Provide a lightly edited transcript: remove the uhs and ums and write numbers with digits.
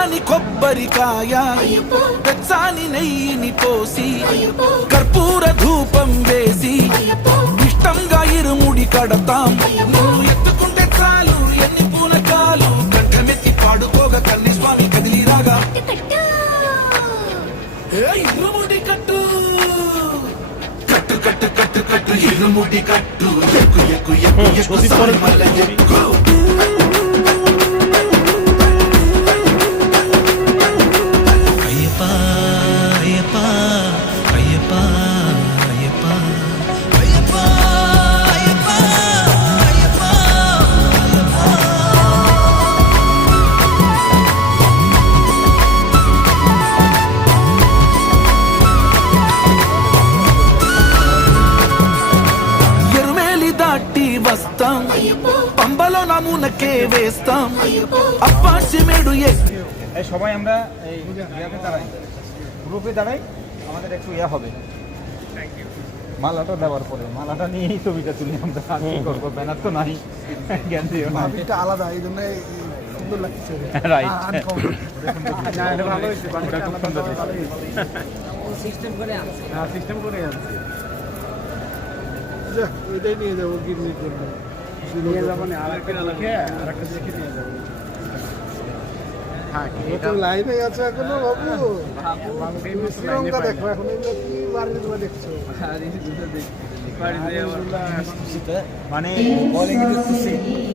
కమ్మని కొబ్బరికాయ వెచ్చాని నెయ్యిని పోసి కర్పూర ధూపం వేసి ఇష్టంగా ఇరుముడి కడతాం. నువ్వు ఎత్తుకుంటే చాలు ఎన్ని పూనకాలు కంఠమెత్తి పాడుకోగా కన్ని స్వామి కదిలిరాగా ఇరుముడి కట్టు కట్టు కట్టు కట్టు కట్టు ఇరుముడి కట్టు ఎక్కు ఎక్కు ఎక్కు ఎక్కు సారి మల్ల ఎక్కు. వస్తాం పంబలో నమూనకే వేస్తాం అప్పాచి মেড়ু সবাই আমরা এই ইয়াতে দাঁড়াই গ্রুপে দাঁড়াই আমাদের একটু ইয়া হবে মালাটা দেওয়ার পরে মালাটা নিয়েই ছবিটা তুলি আমরা আর কি করবো ব্যানার তো নাই জ্ঞান দিও না এটা আলাদা এই জন্য সুন্দর লাগছে রাইট ভালো হয়েছে সিস্টেম করে আনছে হ্যাঁ সিস্টেম করে আনছে ওইটাই নিয়ে যাবো গিরমির জন্য নিয়ে যাবো না আরেকটা দেখে নিয়ে যাবো। হ্যাঁ লাইনে আছে এখনো বাবু শ্রীলঙ্কা দেখো এখন এগুলো কি বাড়ির দেখছো মানে